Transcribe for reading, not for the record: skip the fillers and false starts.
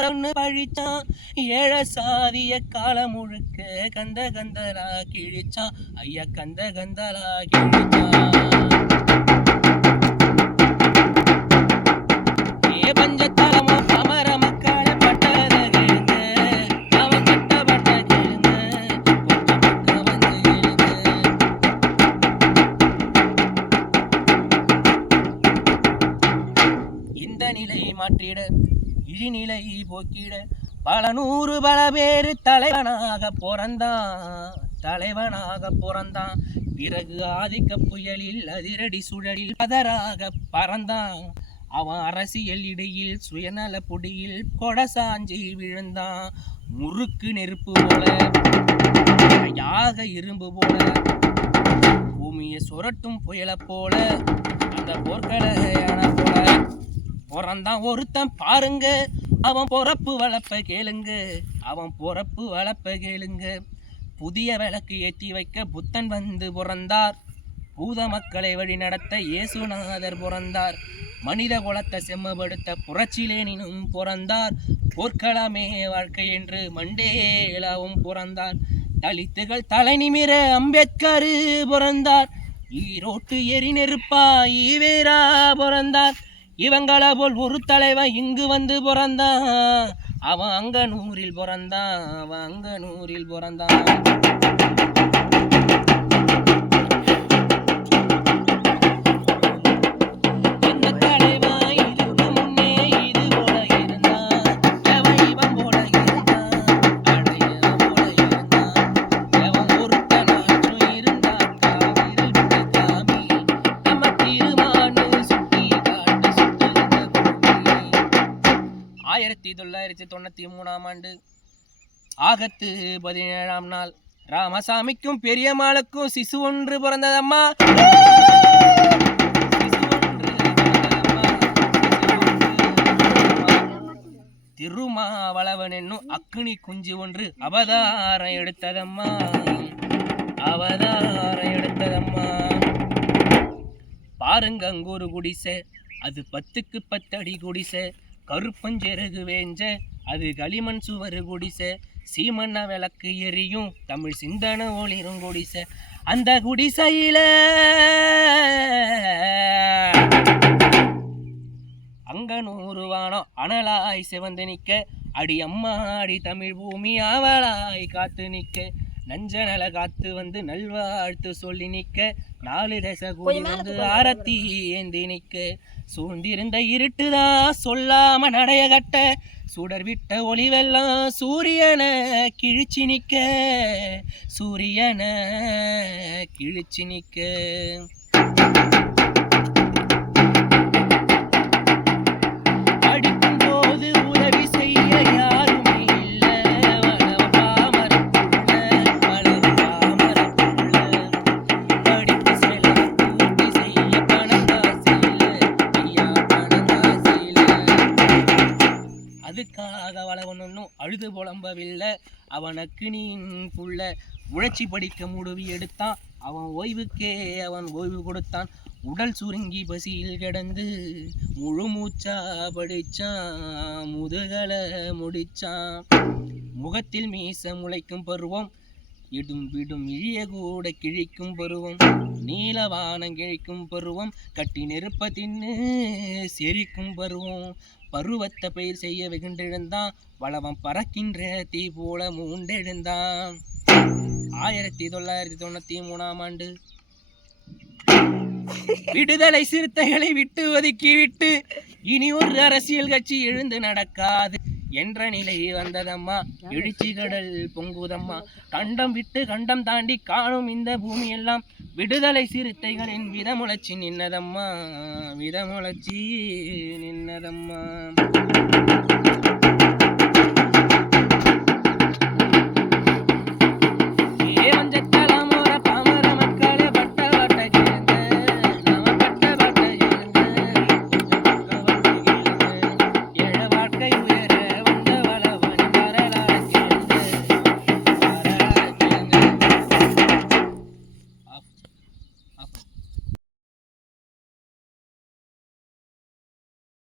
போறன்னு பழிச்சான். ஏழ சாதிய காலம் முழுக்க கந்த கந்தலா கிழிச்சான். ஐயா கந்த கந்தலா கிழிச்சான். ஏ பஞ்சத்தலமோ அமர மக்களை பட்டத கேளுங்க, அவன் கட்டப்பட்ட கேளுங்க, கொஞ்சம் பக்கம் வந்து கேளுங்க. இந்த நிலை மாற்றிட இழிநிலை போக்கிட பல நூறு பல பேரு தலைவனாக பிறந்தான். பிறகு ஆதிக்க புயலில் அதிரடி சுழலில் பதராக பறந்தான். அவன் அரசியல் இடையில் சுயநல பொடியில் கொடசாஞ்சி விழுந்தான். முறுக்கு நெருப்பு போல யாக இரும்பு போல பூமியை சுரட்டும் புயலை போல அந்த போர்க்கள போல பிறந்தான் ஒருத்தன் பாருங்க. அவன் பொறப்பு வளப்ப கேளுங்க. புதிய விளக்கு ஏற்றி வைக்க புத்தன் வந்து பிறந்தார். பூத மக்களை வழி நடத்த இயேசுநாதர் பிறந்தார். மனித குலத்தை செம்மப்படுத்த புரட்சிலேனினும் பிறந்தார். போர்க்களமே வாழ்க்கை என்று மண்டேலாவும் பிறந்தார். தலித்துகள் தலை நிமிர அம்பேத்கர் பிறந்தார். ஈரோட்டு எரி நெருப்பா ஈவேரா பிறந்தார். இவங்கள போல் ஒரு தலைவன் இங்கு வந்து பிறந்தான். அவன் அங்கனூரில் பிறந்தான். ஆயிரத்தி 1993 ஆகஸ்ட் 17 ராமசாமிக்கும் பெரியம்மாளுக்கும் சிசு ஒன்று பிறந்ததம்மா. திருமாவளவன் என்னும் அக்குனி குஞ்சு ஒன்று அவதாரம் எடுத்ததம்மா. பாருங்க அங்கொரு குடிசை, அது 10க்கு 10 அடி குடிசை. கருப்பஞ்செருகு வேஞ்ச அது களிமண் சுவரு குடிசை. சீமண்ண விளக்கு எரியும் தமிழ் சிந்தன ஒளிரும் குடிசை. அந்த குடிசையில அங்க 100 வானம் அனலாய் சிவந்து நிற்க. அடி அம்மா அடி தமிழ் பூமி அவளாய் காத்து நிற்க. நஞ்சனல காத்து வந்து நல்வாழ்த்து சொல்லி நிற்க. 4 தசை கூடி வந்து ஆரத்தி ஏந்தி நிற்க. சூழ்ந்திருந்த இருட்டுதான் சொல்லாம நடைய கட்ட. சுடர் விட்ட ஒளி வெள்ளம் சூரியனை கிழிச்சு நிற்க. அடிக்கும் போது உதவி செய்ய யாருமே இல்ல. படிப்பு செலவு பூர்த்தி செய்ய பணம் காசில. ஐயா பணம் காசில. அதுக்காக வளவனும் அழுது புலம்பவில்லை. அவனுக்கு நீ புள்ள உழைச்சி படிக்க முடிவு எடுத்தான். அவன் ஓய்வுக்கே ஓய்வு கொடுத்தான். உடல் சுருங்கி பசியில் கிடந்து முழு மூச்சா படிச்சான். முதுகலை முடிச்சான். முகத்தில் மீச முளைக்கும் பருவம். இடும் விடும் இழிய கூட கிழிக்கும் பருவம். நீலவானம் கிழிக்கும் பருவம். கட்டி நெருப்ப தின்னு செரிக்கும் பருவம். பருவத்தை பயிர் செய்ய வெகுண்டெழுந்தான். வளவன் பறக்கின்ற தீ போல மூண்டெழுந்தான். 1993 விடுதலை சிறுத்தைகளை விட்டு ஒதுக்கிவிட்டு இனி ஒரு அரசியல் கட்சி எழுந்து நடக்காது என்ற நிலை வந்ததம்மா. எழுச்சி கடல் பொங்குதம்மா. கண்டம் விட்டு கண்டம் தாண்டி காணும் இந்த பூமி எல்லாம் விடுதலை சிறுத்தைகளின் விதமுழச்சி நின்னதம்மா.